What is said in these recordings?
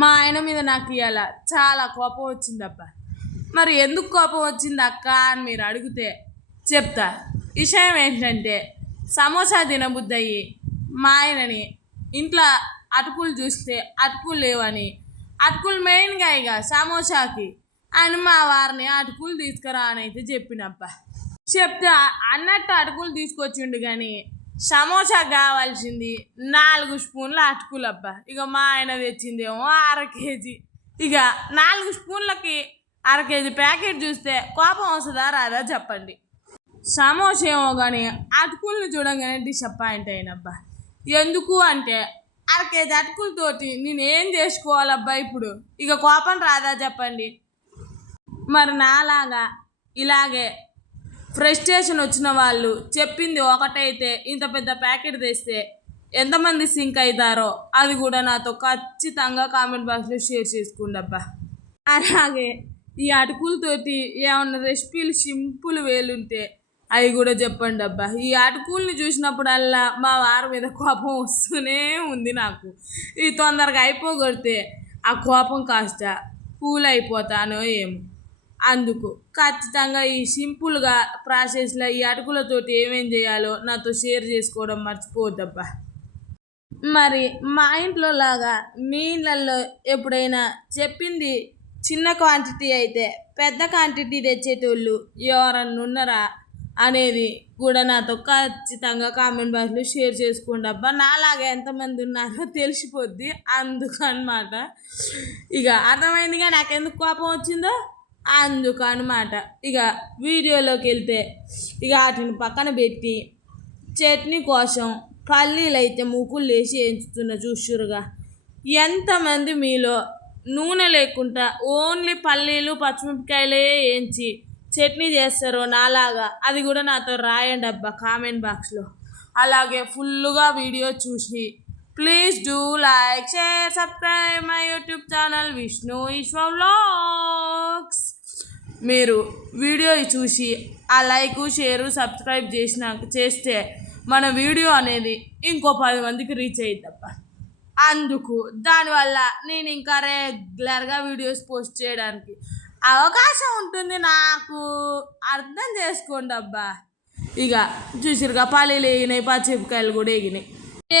మా ఆయన మీద నాకు ఇవాళ చాలా కోపం వచ్చిందబ్బా. మరి ఎందుకు కోపం వచ్చింది అక్క అని మీరు అడిగితే చెప్తా. విషయం ఏంటంటే సమోసా తినబుద్ధి అయ్యి మా ఆయనని ఇంట్లో అటుకులు చూస్తే అటుకులు లేవని, అటుకులు మెయిన్గా ఇక సమోసాకి అని మా వారిని అటుకులు తీసుకురా అని అయితే చెప్పినబ్బా. చెప్తే అన్నట్టు అటుకులు తీసుకొచ్చిండు కానీ సమోసా కావాల్సింది 4 స్పూన్ల అటుకులు అబ్బా. ఇక మా ఆయన తెచ్చిందేమో 1/2 కేజీ. ఇక 4 స్పూన్లకి 1/2 కేజీ ప్యాకెట్ చూస్తే కోపం వస్తుందా రాదా చెప్పండి. సమోసా ఏమో కానీ అటుకుల్ని చూడంగానే డిసప్పాయింట్ అయినబ్బా. ఎందుకు అంటే 1/2 కేజీ అటుకులతోటి నేను ఏం చేసుకోవాలబ్బా ఇప్పుడు. ఇక కోపం రాదా చెప్పండి. మరి నాలాగా ఇలాగే ఫ్రస్ట్రేషన్ వచ్చిన వాళ్ళు చెప్పింది ఒకటైతే ఇంత పెద్ద ప్యాకెట్ తెస్తే ఎంతమంది సింక్ అవుతారో అది కూడా నాతో ఖచ్చితంగా కామెంట్ బాక్స్లో షేర్ చేసుకోండి అబ్బా. అలాగే ఈ అటుకులతోటి ఏమన్నా రెసిపీలు సింపుల్ వేలుంటే అవి కూడా చెప్పండి అబ్బా. ఈ అటుకుల్ని చూసినప్పుడల్లా మా వారి మీద కోపం వస్తూనే ఉంది నాకు. ఇది తొందరగా అయిపోగొడితే ఆ కోపం కాస్త కూల్ అయిపోతానో ఏమో. అందుకు ఖచ్చితంగా ఈ సింపుల్గా ప్రాసెస్లో ఈ అటుకులతోటి ఏమేం చేయాలో నాతో షేర్ చేసుకోవడం మర్చిపోవద్దబ్బా. మరి మా ఇంట్లో లాగా మీ ఇళ్ళల్లో ఎప్పుడైనా చెప్పింది చిన్న క్వాంటిటీ అయితే పెద్ద క్వాంటిటీ తెచ్చేటోళ్ళు ఎవరన్నా ఉన్నారా అనేది కూడా నాతో ఖచ్చితంగా కామెంట్ బాక్స్లో షేర్ చేసుకోండి అబ్బా. నాలాగా ఎంతమంది ఉన్నారో తెలిసిపోద్ది. అందుకనమాట. ఇక అర్థమైందిగా నాకెందుకు కోపం వచ్చిందో. అందుకు అనమాట. ఇక వీడియోలోకి వెళ్తే ఇక వాటిని పక్కన పెట్టి చట్నీ కోసం పల్లీలు అయితే మూకులు వేసి వేయించుతున్న చూస్తురుగా. ఎంతమంది మీలో నూనె లేకుండా ఓన్లీ పల్లీలు పచ్చిమిరపకాయలే వేయించి చట్నీ చేస్తారో నాలాగా అది కూడా నాతో రాయండి అబ్బా కామెంట్ బాక్స్లో. అలాగే ఫుల్గా వీడియో చూసి please do like share subscribe my YouTube channel Vishnu ఈశ్వ వ్లాగ్స్. మీరు వీడియో చూసి ఆ లైక్ షేరు సబ్స్క్రైబ్ చేస్తే మన వీడియో అనేది ఇంకో 10 మందికి రీచ్ అయ్యిద్దబ్బ. అందుకు దానివల్ల నేను ఇంకా రెగ్యులర్గా వీడియోస్ పోస్ట్ చేయడానికి అవకాశం ఉంటుంది. నాకు అర్థం చేసుకోండి అబ్బా. ఇక చూసిరుగా పల్లీలు వేగినాయి, పచ్చిమిరపకాయలు కూడా వేగినాయి.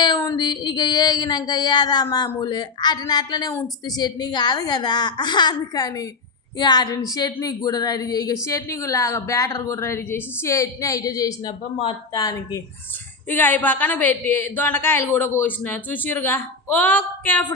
ఏముంది ఇక వేగినాక ఏదా మామూలే వాటిని అట్లనే ఉంచితే చట్నీ కాదు కదా. అందుకని ఇక వాటిని చట్నీకి కూడా రెడీ చేయి. ఇక చట్నీకి లాగా బ్యాటర్ కూడా రెడీ చేసి చట్నీ అయితే చేసినబ్బా మొత్తానికి. ఇక అవి పక్కన పెట్టి దొండకాయలు కూడా కోసిన చూసిరుగా. ఓకే.